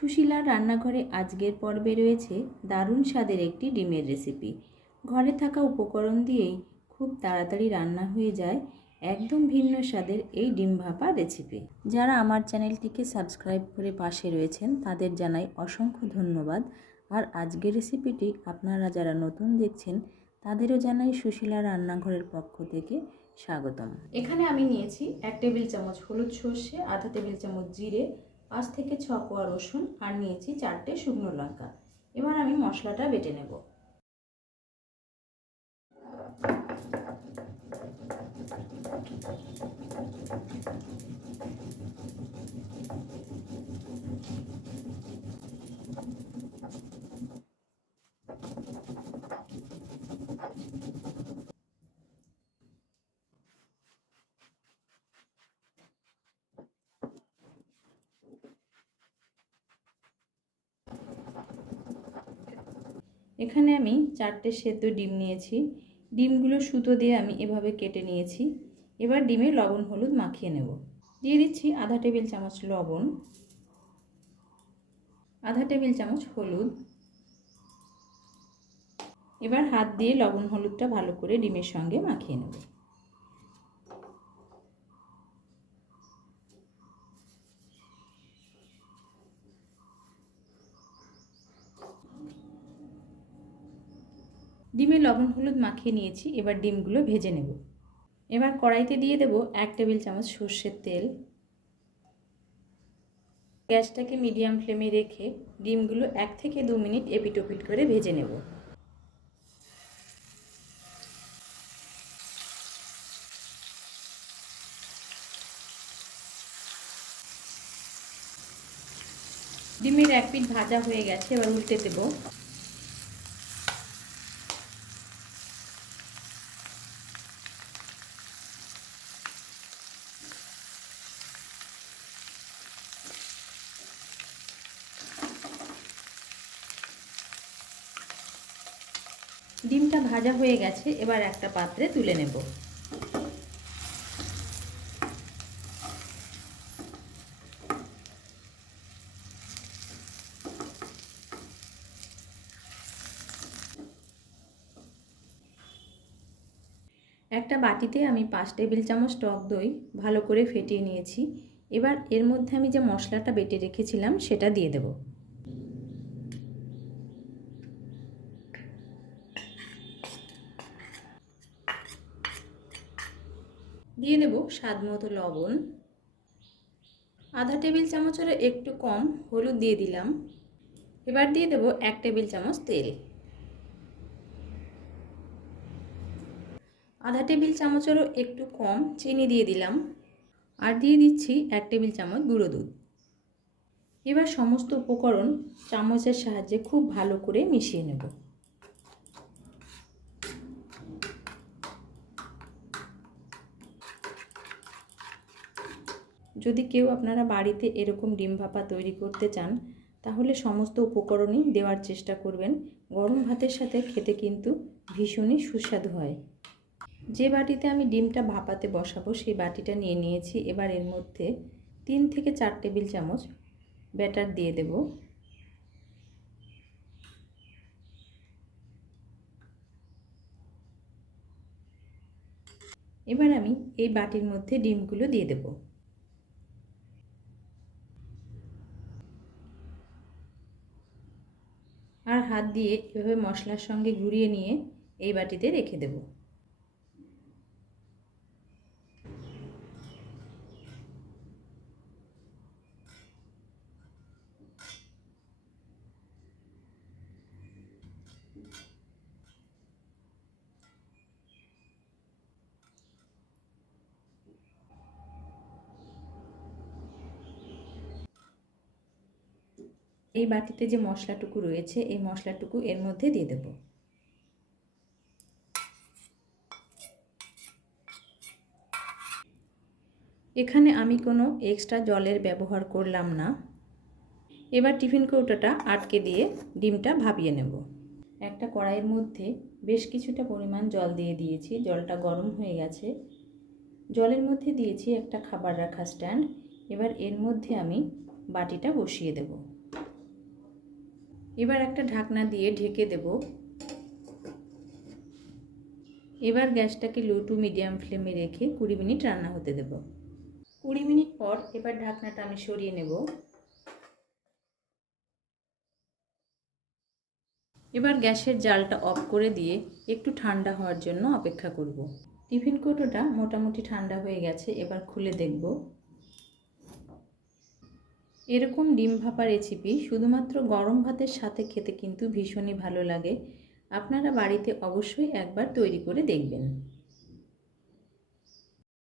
সুশীলার রান্নাঘরে আজকের পর্বে রয়েছে দারুণ স্বাদের একটি ডিমের রেসিপি। ঘরে থাকা উপকরণ দিয়েই খুব তাড়াতাড়ি রান্না হয়ে যায় একদম ভিন্ন স্বাদের এই ডিম ভাপা রেসিপি। যারা আমার চ্যানেলটিকে সাবস্ক্রাইব করে পাশে রয়েছেন তাদের জানাই অসংখ্য ধন্যবাদ। আর আজকের রেসিপিটি আপনারা যারা নতুন দেখছেন তাদেরও জানাই সুশীলা রান্নাঘরের পক্ষ থেকে স্বাগতম। এখানে আমি নিয়েছি 1 টেবিল চামচ হলুদ সর্ষে, আধা টেবিল চামচ জিরে, 5 থেকে 6 কোয়া রসুন আর নিয়েছি 4টে শুকনো লঙ্কা। এবার আমি মশলাটা বেটে নেব। এখানে আমি 4টে সেদ্ধ ডিম নিয়েছি। ডিমগুলো সুতো দিয়ে আমি এভাবে কেটে নিয়েছি। এবার ডিমে লবণ হলুদ মাখিয়ে নেব। দিয়ে দিচ্ছি আধা টেবিল চামচ লবণ, আধা টেবিল চামচ হলুদ। এবার হাত দিয়ে লবণ হলুদটা ভালো করে ডিমের সঙ্গে মাখিয়ে নেব। ডিমে লবণ হলুদ মাখিয়ে নিয়েছি। এবার ডিমগুলো ভেজে নেব। এবার কড়াইতে দিয়ে দেব 1 টেবিল চামচ সর্ষের তেল। গ্যাসটাকে মিডিয়াম ফ্লেমে রেখে ডিমগুলো 1 থেকে 2 মিনিট এপিট ওপিট করে ভেজে নেব। ডিমের 1 পিঠ ভাজা হয়ে গেছে, এবার উল্টে দেব। ডিমটা ভাজা হয়ে গেছে, এবার একটা পাত্রে তুলে নেব। একটা বাটিতে আমি 5 টেবিল চামচ টক দই ভালো করে ফেটিয়ে নিয়েছি। এবার এর মধ্যে আমি যে মশলাটা বেটে রেখেছিলাম সেটা দিয়ে দেব। দিয়ে দেব স্বাদ মতো লবণ, আধা টেবিল চামচেরও একটু কম হলুদ দিয়ে দিলাম। এবার দিয়ে দেব 1 টেবিল চামচ তেল, আধা টেবিল চামচেরও একটু কম চিনি দিয়ে দিলাম আর দিয়ে দিচ্ছি 1 টেবিল চামচ গুঁড়ো দুধ। এবার সমস্ত উপকরণ চামচের সাহায্যে খুব ভালো করে মিশিয়ে নেব। যদি কেউ আপনারা বাড়িতে এরকম ডিম ভাপা তৈরি করতে চান তাহলে সমস্ত উপকরণই দেওয়ার চেষ্টা করবেন। গরম ভাতের সাথে খেতে কিন্তু ভীষণই সুস্বাদু হয়। যে বাটিতে আমি ডিমটা ভাপাতে বসাবো সেই বাটিটা নিয়ে নিয়েছি। এবার এর মধ্যে 3 থেকে 4 টেবিল চামচ ব্যাটার দিয়ে দেব। এবার আমি এই বাটির মধ্যে ডিমগুলো দিয়ে দেব। আর হাত দিয়ে এভাবে মশলার সঙ্গে ঘুরিয়ে নিয়ে এই বাটিতে রেখে দেব। এই বাটিতে যে মশলাটুকু রয়েছে এই মশলাটুকু এর মধ্যে দিয়ে দেব। এখানে আমি কোনো এক্সট্রা জলের ব্যবহার করলাম না। এবার টিফিন কৌটোটা আটকে দিয়ে ডিমটা ভাপিয়ে নেব। একটা কড়াইয়ের মধ্যে বেশ কিছুটা পরিমাণ জল দিয়ে দিয়েছি। জলটা গরম হয়ে গেছে। জলের মধ্যে দিয়েছি একটা খাবার রাখা স্ট্যান্ড। এবার এর মধ্যে আমি বাটিটা বসিয়ে দেব। এবার একটা ঢাকনা দিয়ে ঢেকে দেব। এবার গ্যাসটাকে লো টু মিডিয়াম ফ্লেমে রেখে 20 মিনিট রান্না হতে দেব। 20 মিনিট পর এবার ঢাকনাটা আমি সরিয়ে নেব। এবার গ্যাসের জালটা অফ করে দিয়ে একটু ঠান্ডা হওয়ার জন্য অপেক্ষা করব। টিফিন কৌটোটা মোটামুটি ঠান্ডা হয়ে গেছে, এবার খুলে দেখব। এরকম ডিম ভাপা রেসিপি শুধুমাত্র গরম ভাতের সাথে খেতে কিন্তু ভীষণই ভালো লাগে। আপনারা বাড়িতে অবশ্যই একবার তৈরি করে দেখবেন।